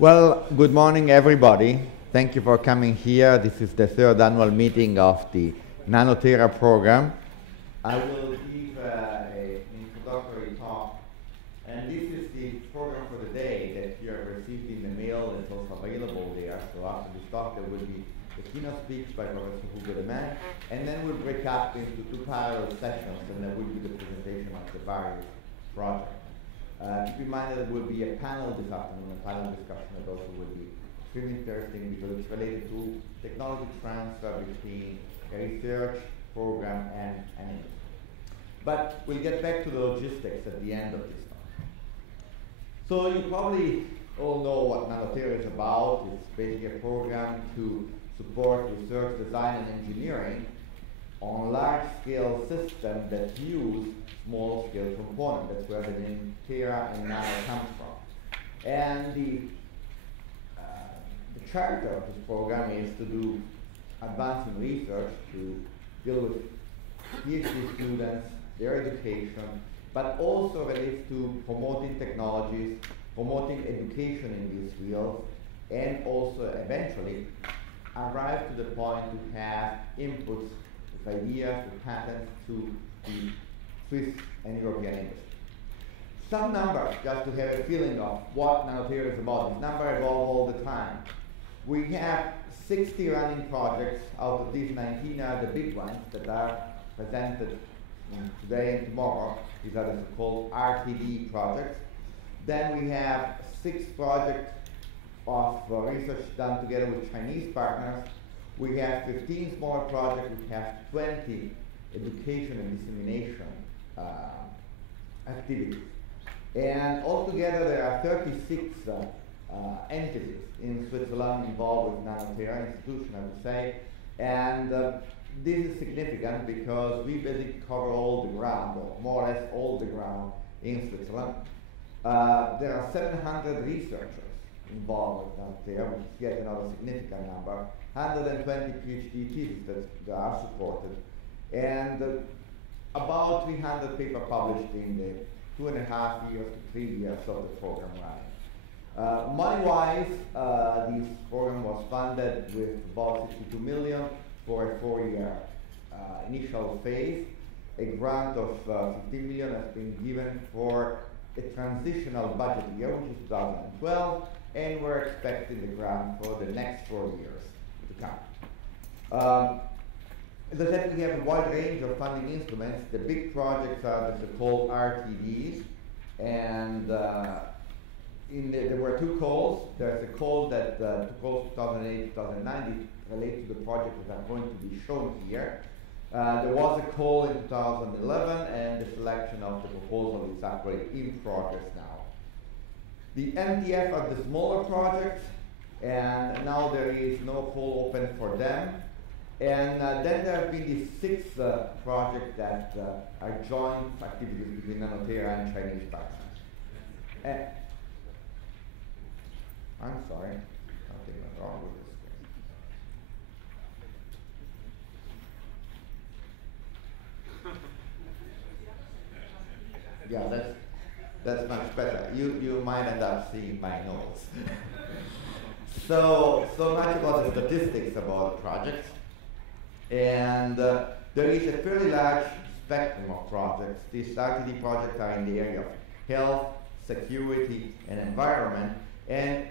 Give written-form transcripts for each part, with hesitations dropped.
Well, good morning, everybody. Thank you for coming here. This is the third annual meeting of the Nano-Tera program. I will give an introductory talk, and this is the program for the day that you have received in the mail. It's also available there. So after this talk, there will be the keynote speech by Professor Hugo de Man, and then we'll break up into two parallel sessions, and there will be the presentation of the various projects. Keep in mind that there will be a panel this afternoon, a panel discussion that also will be extremely interesting because it's related to technology transfer between a research program and industry. But we'll get back to the logistics at the end of this talk. So you probably all know what Nano-Tera is about. It's basically a program to support research, design, and engineering on large-scale systems that use small-scale components. That's where the name Tera and Nano comes from. And the charter of this program is to do advancing research, to deal with PhD students, their education, but also relates to promoting technologies, promoting education in these fields, and also eventually arrive to the point to have inputs with ideas, with patents to the Swiss and European industry. Some numbers, just to have a feeling of what Nano-Tera is about. These numbers evolve all the time. We have 60 running projects. Out of these, 19 are the big ones that are presented today and tomorrow. These are the so-called RTD projects. Then we have 6 projects of research done together with Chinese partners. We have 15 smaller projects. We have 20 education and dissemination activities. And altogether there are 36 entities in Switzerland involved with Nano-Tera, institution I would say. And this is significant because we basically cover all the ground, or more or less all the ground in Switzerland. There are 700 researchers involved with Nano-Tera, which is yet another significant number. 120 PhD theses that are supported, and about 300 papers published in the 2.5 years to 3 years of the program running. Money-wise, this program was funded with about 62 million for a 4-year initial phase. A grant of 15 million has been given for a transitional budget year, which is 2012, and we're expecting the grant for the next 4 years to come. As I said, we have a wide range of funding instruments. The big projects are the so-called RTDs, and there were 2 calls. There's a call that 2008-2009 relates to the projects that are going to be shown here. There was a call in 2011, and the selection of the proposal is actually in progress now. The MTF are the smaller projects, and now there is no call open for them. And then there have been these 6 projects that are joint activities between Nano-Tera and Chinese partners. I'm sorry, something went wrong with this screen. Yeah, that's much better. You might end up seeing my notes. So much about the statistics about projects. And there is a fairly large spectrum of projects. These RTD projects are in the area of health, security, and environment. And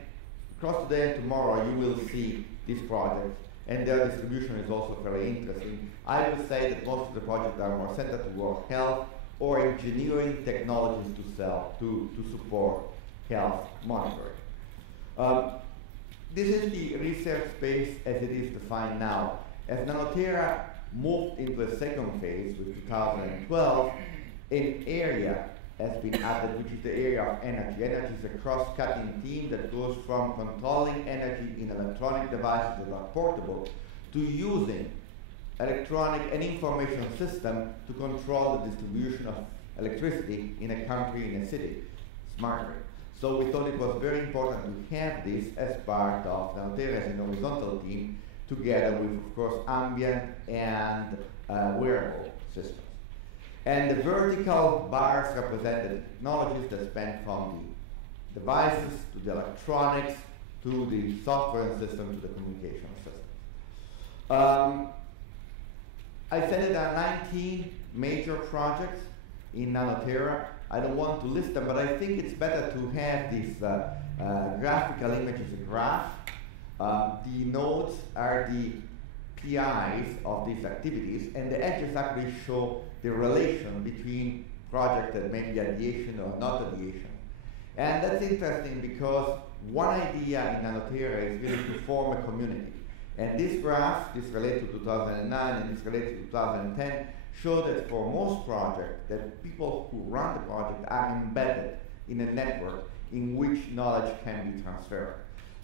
across today and tomorrow, you will see these projects, and their distribution is also very interesting. I would say that most of the projects are more centered toward health or engineering technologies to support health monitoring. This is the research space as it is defined now. As Nano-Tera moved into a second phase with 2012, an area has been added, which is the area of energy. Energy is a cross-cutting theme that goes from controlling energy in electronic devices that are portable to using electronic and information system to control the distribution of electricity in a country, in a city, smart grid. So we thought it was very important to have this as part of Nano-Tera as an horizontal team, together with, of course, ambient and wearable systems. And the vertical bars represent the technologies that span from the devices to the electronics to the software system, to the communication system. I said that there are 19 major projects in Nano-Tera. I don't want to list them, but I think it's better to have this graphical image as a graph. The nodes are the PIs of these activities, and the edges actually show the relation between projects that may be aviation or not aviation. And that's interesting because one idea in Nano-Tera is really to form a community. And this graph, this relates to 2009 and this relates to 2010, show that for most projects, that people who run the project are embedded in a network in which knowledge can be transferred.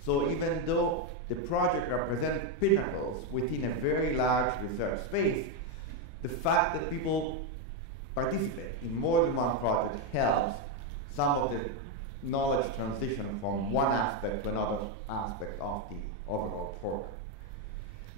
So even though the project represents pinnacles within a very large research space, the fact that people participate in more than one project helps some of the knowledge transition from one aspect to another aspect of the overall program.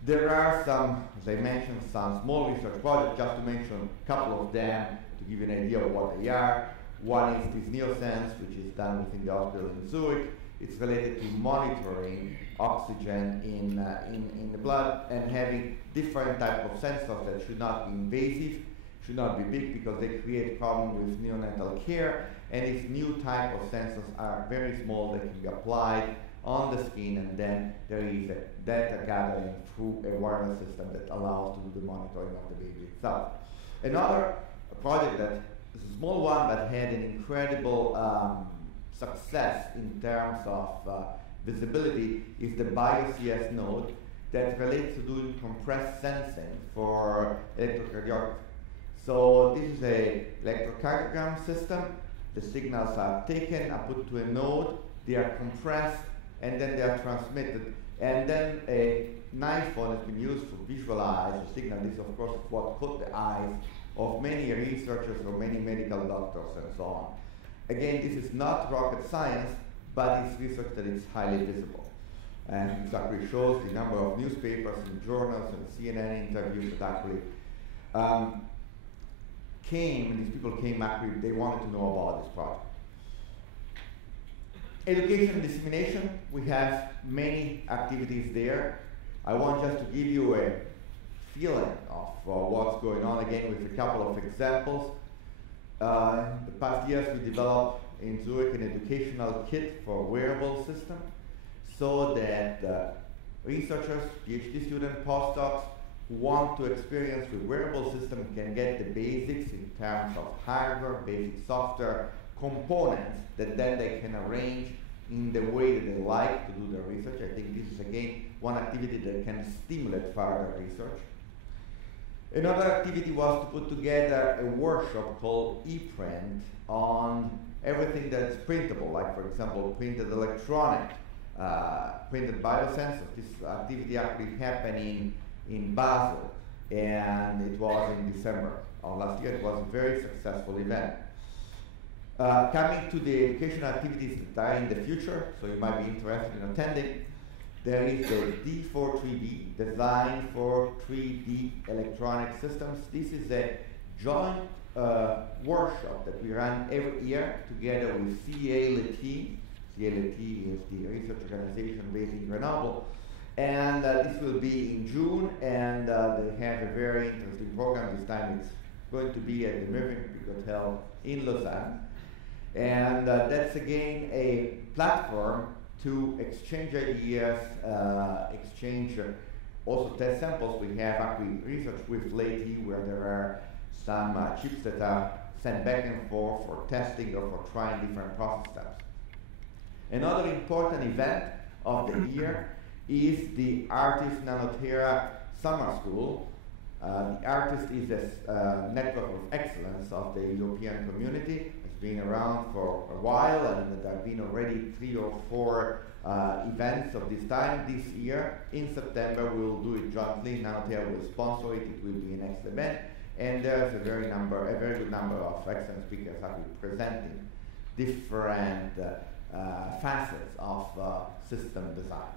There are some, as I mentioned, some small research projects, just to mention a couple of them to give you an idea of what they are. One is this NeoSense, which is done within the hospital in Zurich. It's related to monitoring oxygen in the blood and having different types of sensors that should not be invasive, should not be big because they create problems with neonatal care. And these new type of sensors are very small, they can be applied on the skin, and then there is a data gathering through a wireless system that allows to do the monitoring of the baby itself. Another project that is a small one but had an incredible success in terms of visibility is the BioCS node that relates to doing compressed sensing for electrocardiography. So this is an electrocardiogram system. The signals are taken, are put to a node, they are compressed, and then they are transmitted. And then a nice phone has been used to visualize the signal. This, of course, is what caught the eyes of many researchers or many medical doctors and so on. Again, this is not rocket science, but it's research that is highly visible. And it actually shows the number of newspapers and journals and CNN interviews that actually these people came actually, they wanted to know about this project. Education and dissemination, we have many activities there. I want just to give you a feeling of what's going on, again with a couple of examples. The past years we developed in Zurich an educational kit for wearable system so that researchers, PhD students, postdocs who want to experience with wearable system can get the basics in terms of hardware, basic software, components that then they can arrange in the way that they like to do their research. I think this is again one activity that can stimulate further research. Another activity was to put together a workshop called ePrint on everything that's printable, like for example printed electronic, printed biosensors. This activity actually happened in Basel, and it was in December of last year. It was a very successful event. Coming to the educational activities that are in the future, so you might be interested in attending, there is the D4-3D, Design for 3D Electronic Systems. This is a joint workshop that we run every year together with CEA-LETI. CEA-LETI is the research organization based in Grenoble. And this will be in June, and they have a very interesting program. This time it's going to be at the Mövenpick Hotel in Lausanne. And that's again a platform to exchange ideas, exchange also test samples. We have actually research with LETI where there are some chips that are sent back and forth for testing or for trying different process steps. Another important event of the year is the Artist Nano-Tera Summer School. The Artist is a network of excellence of the European community. It's been around for a while, and there have been already 3 or 4 events of this time. This year, in September, we'll do it jointly. Nano-Tera will sponsor it. It will be an next event, and there's a very good number of excellent speakers actually presenting different facets of system design.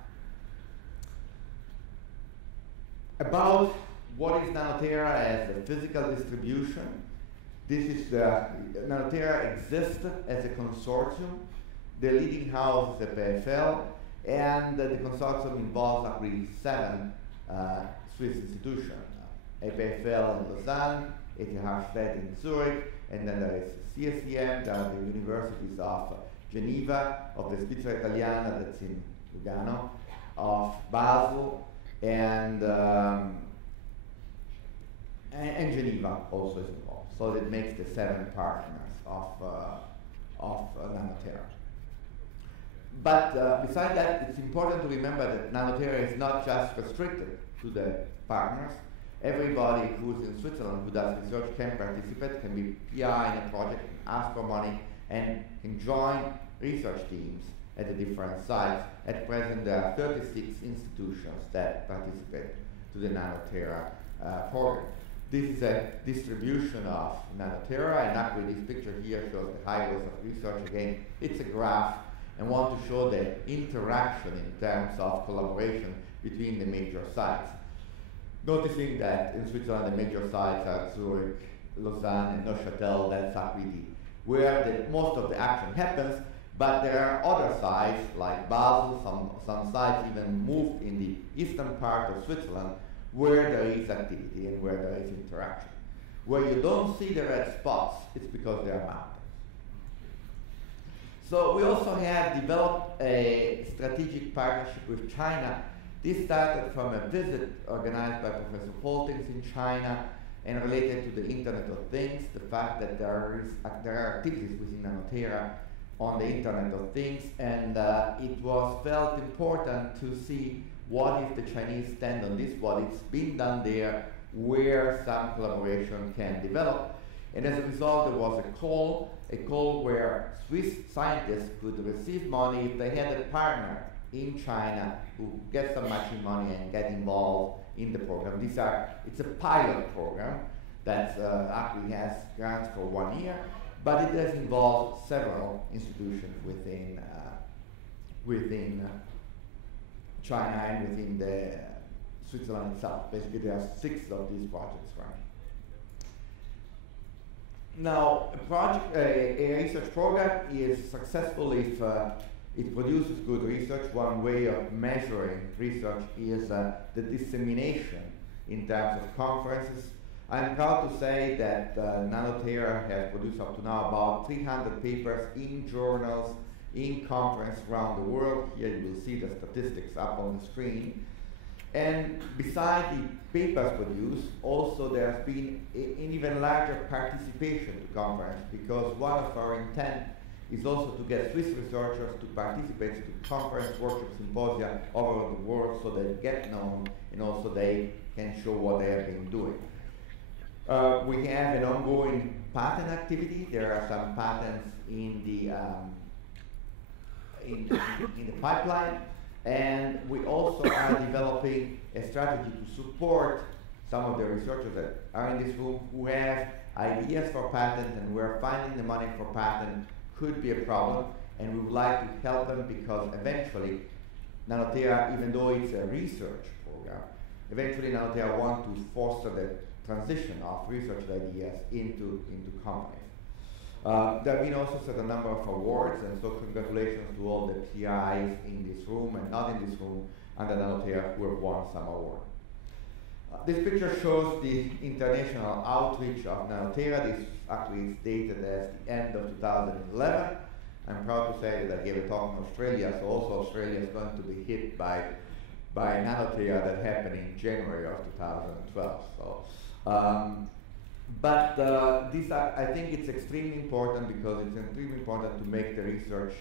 About what is Nano-Tera as a physical distribution. This is Nano-Tera exists as a consortium. The leading house is the PFL, And the consortium involves actually 7 Swiss institutions. EPFL in Lausanne, ETH in Zurich, and then there is CSCM, there are the universities of Geneva, of the Svizzera Italiana, that's in Lugano, of Basel, and Geneva also is involved. So it makes the 7 partners of Nano-Tera. But besides that, it's important to remember that Nano-Tera is not just restricted to the partners. Everybody who's in Switzerland who does research can participate, can be PI in a project, can ask for money, and can join research teams at the different sites. At present, there are 36 institutions that participate to the Nano-Tera program. This is a distribution of Nano-Tera, and actually this picture here shows the highways of research. Again, it's a graph, and want to show the interaction in terms of collaboration between the major sites. Noticing that in Switzerland the major sites are Zurich, Lausanne, and Neuchâtel, that's actually where most of the action happens, but there are other sites like Basel, some sites even moved in the eastern part of Switzerland where there is activity and where there is interaction. Where you don't see the red spots, it's because they are mountains. So we also have developed a strategic partnership with China. This started from a visit organized by Professor Poltings in China and related to the Internet of Things, the fact that there are activities within Nano-Tera on the Internet of Things, and it was felt important to see what if the Chinese stand on this, what is being done there, where some collaboration can develop. And as a result, there was a call where Swiss scientists could receive money if they had a partner in China who gets some matching money and get involved in the program. It's a pilot program that actually has grants for 1 year, but it has involved several institutions within China and within the Switzerland itself. Basically, there are 6 of these projects running. Now, a research program is successful if it produces good research. One way of measuring research is the dissemination in terms of conferences. I'm proud to say that Nano-Tera has produced up to now about 300 papers in journals, in conferences around the world. Here you will see the statistics up on the screen. And besides the papers produced, also there has been an even larger participation to conference, because one of our intent is also to get Swiss researchers to participate to conference, workshops, symposia all over the world, so they get known and also they can show what they have been doing. We have an ongoing patent activity. There are some patents in the pipeline, and we also are developing a strategy to support some of the researchers that are in this room who have ideas for patent and where finding the money for patent could be a problem, and we would like to help them, because eventually Nano-Tera, even though it's a research program, eventually Nano-Tera want to foster the transition of research ideas into companies. There have been also a certain number of awards, and so congratulations to all the PIs in this room and not in this room under Nano-Tera who have won some award. This picture shows the international outreach of Nano-Tera. This actually is dated as the end of 2011. I'm proud to say that I gave a talk in Australia, so also Australia is going to be hit by Nano-Tera that happened in January of 2012. So, I think it's extremely important, because it's extremely important to make the research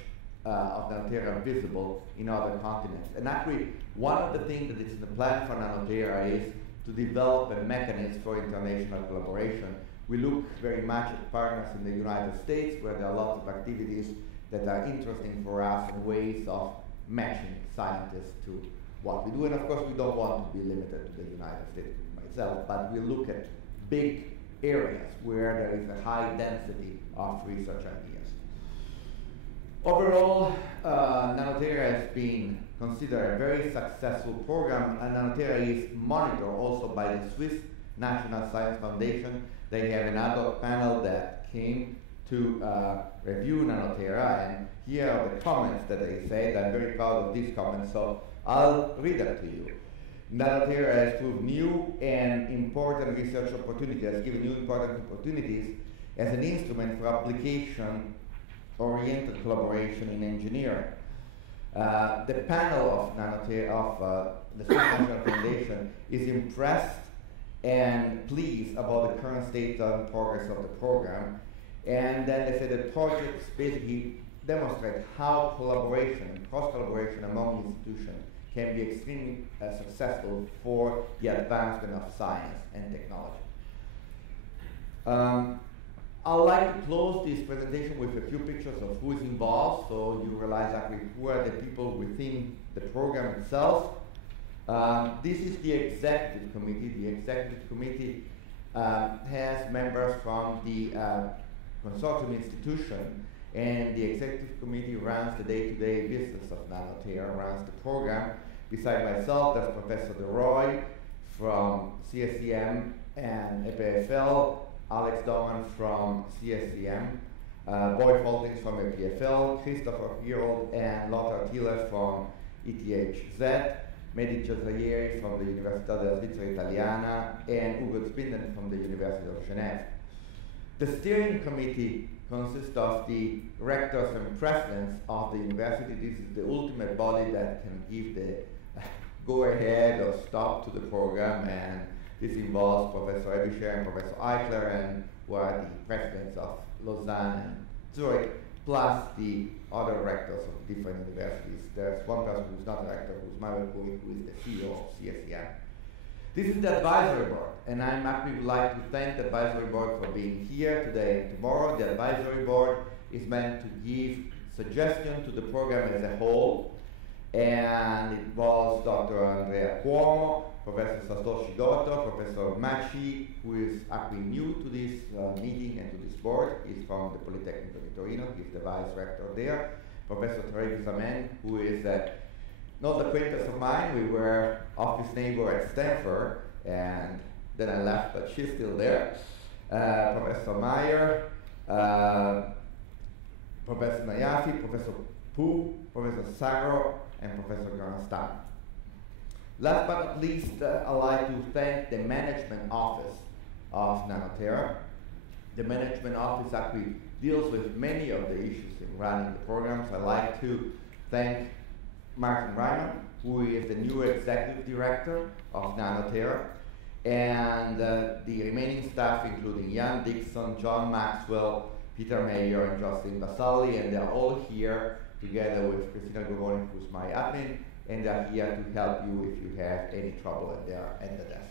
of Nano-Tera visible in other continents. And actually, one of the things that is in the plan for Nano-Tera is to develop a mechanism for international collaboration. We look very much at partners in the United States, where there are lots of activities that are interesting for us and ways of matching scientists to what we do. And of course, we don't want to be limited to the United States myself, but we look at big areas where there is a high density of research ideas. Overall, Nano-Tera has been considered a very successful program, and Nano-Tera is monitored also by the Swiss National Science Foundation. They have an ad hoc panel that came to review Nano-Tera, and here are the comments that they said. I'm very proud of these comments, so I'll read them to you. Nano-Tera has proved new and important research opportunities, has given new important opportunities as an instrument for application-oriented collaboration in engineering. The panel of Nano-Tera, of the Swiss National Foundation, is impressed and pleased about the current state and progress of the program. And then they say the projects basically demonstrate how collaboration, cross-collaboration among institutions can be extremely successful for the advancement of science and technology. I'd like to close this presentation with a few pictures of who is involved, so you realize exactly who are the people within the program itself. This is the executive committee. The executive committee has members from the consortium institution, and the executive committee runs the day-to-day business of Nano-Tera, runs the program. Beside myself, there's Professor DeRoy from CSEM and EPFL, Alex Doman from CSEM, Boy Foltings from EPFL, Christopher Gerold and Lothar Thiele from ETHZ, Mehdi Cesarieri from the Università della Svizzera Italiana, and Ugo Spinden from the University of Geneva. The steering committee consists of the rectors and presidents of the university. This is the ultimate body that can give the go-ahead or stop to the program, and this involves Professor Ebischer and Professor Eichler, and who are the presidents of Lausanne and Zurich, plus the other rectors of different universities. There's one person who's not a rector, who's Mario Puig, who is the CEO of CSEM. This is the advisory board, and I would like to thank the advisory board for being here today and tomorrow. The advisory board is meant to give suggestions to the program as a whole, and it was Dr. Andrea Cuomo, Professor Satoshi Goto, Professor Macci, who is actually new to this meeting and to this board. He's from the Politecnico di Torino. He's the vice rector there. Professor Teresa Zaman, who is not the acquaintance of mine. We were office neighbor at Stanford, and then I left, but she's still there. Professor Meyer, Professor Nayafi, Professor Pu, Professor Sagro, and Professor Granstam. Last but not least, I'd like to thank the management office of Nano-Tera. The management office actually deals with many of the issues in running the programs. I'd like to thank Martin Reimer, who is the new executive director of Nano-Tera, and the remaining staff, including Jan Dixon, John Maxwell, Peter Mayer, and Jocelyn Basalli, and they're all here together with Christina Govoni, who's my admin, and they're here to help you if you have any trouble at the desk.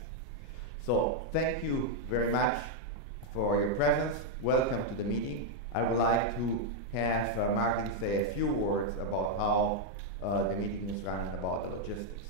So thank you very much for your presence. Welcome to the meeting. I would like to have Martin say a few words about how the meeting is run and about the logistics.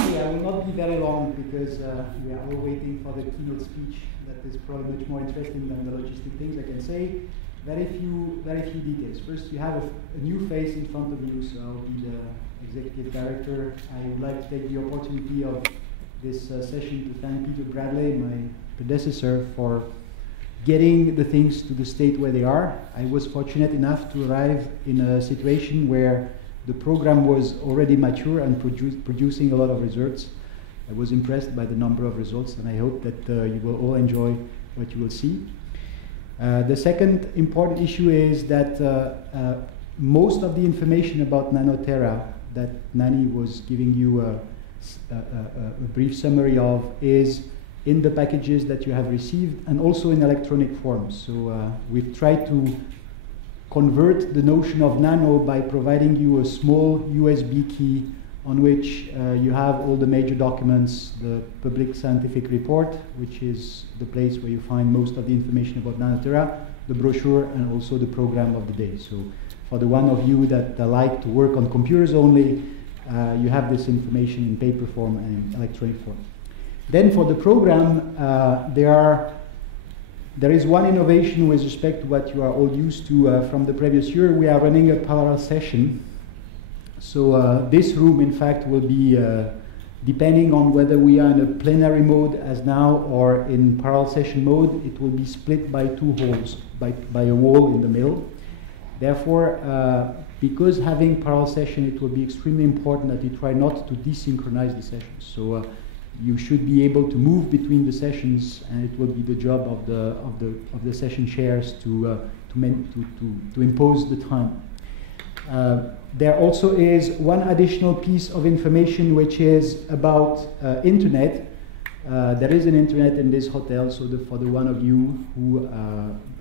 I will not be very long because we are all waiting for the keynote speech that is probably much more interesting than the logistic things. I can say very few details. First, you have a new face in front of you, so I'll be the executive director. I would like to take the opportunity of this session to thank Peter Bradley, my predecessor, for getting the things to the state where they are. I was fortunate enough to arrive in a situation where the program was already mature and producing a lot of results. I was impressed by the number of results, and I hope that you will all enjoy what you will see. The second important issue is that most of the information about Nano-Tera that Nani was giving you a brief summary of is in the packages that you have received and also in electronic form. So we've tried to convert the notion of Nano by providing you a small USB key on which you have all the major documents, the public scientific report, which is the place where you find most of the information about Nano-Tera, the brochure, and also the program of the day. So for the one of you that like to work on computers only, you have this information in paper form and in electronic form. Then for the program, there is one innovation with respect to what you are all used to from the previous year. We are running a parallel session So this room, in fact, will be, depending on whether we are in a plenary mode as now or in parallel session mode, it will be split by two halls, by a wall in the middle. Therefore, because having parallel session, it will be extremely important that you try not to desynchronize the sessions. So you should be able to move between the sessions, and it will be the job of the session chairs to impose the time. There also is one additional piece of information, which is about internet. There is an internet in this hotel, so for the one of you who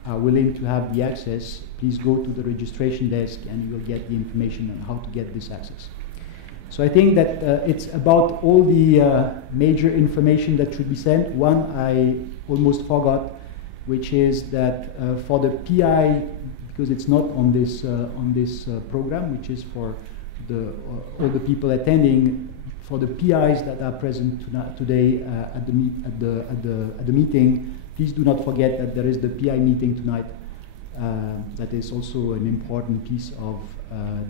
are willing to have the access, please go to the registration desk and you will get the information on how to get this access. So I think that it's about all the major information that should be sent. One I almost forgot, which is that for the PI, because it's not on this program, which is for all the people attending, for the PIs that are present today at the meeting, please do not forget that there is the PI meeting tonight. That is also an important piece of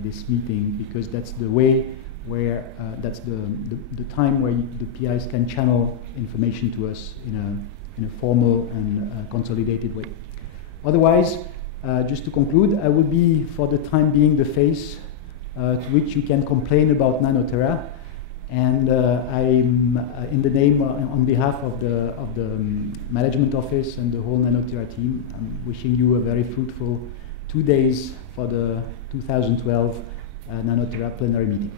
this meeting, because that's the way where that's the time where the PIs can channel information to us in a formal and consolidated way. Otherwise, just to conclude, I will be for the time being the face to which you can complain about Nano-Tera, and I'm in the name on behalf of the management office and the whole Nano-Tera team. I'm wishing you a very fruitful 2 days for the 2012 Nano-Tera plenary meeting.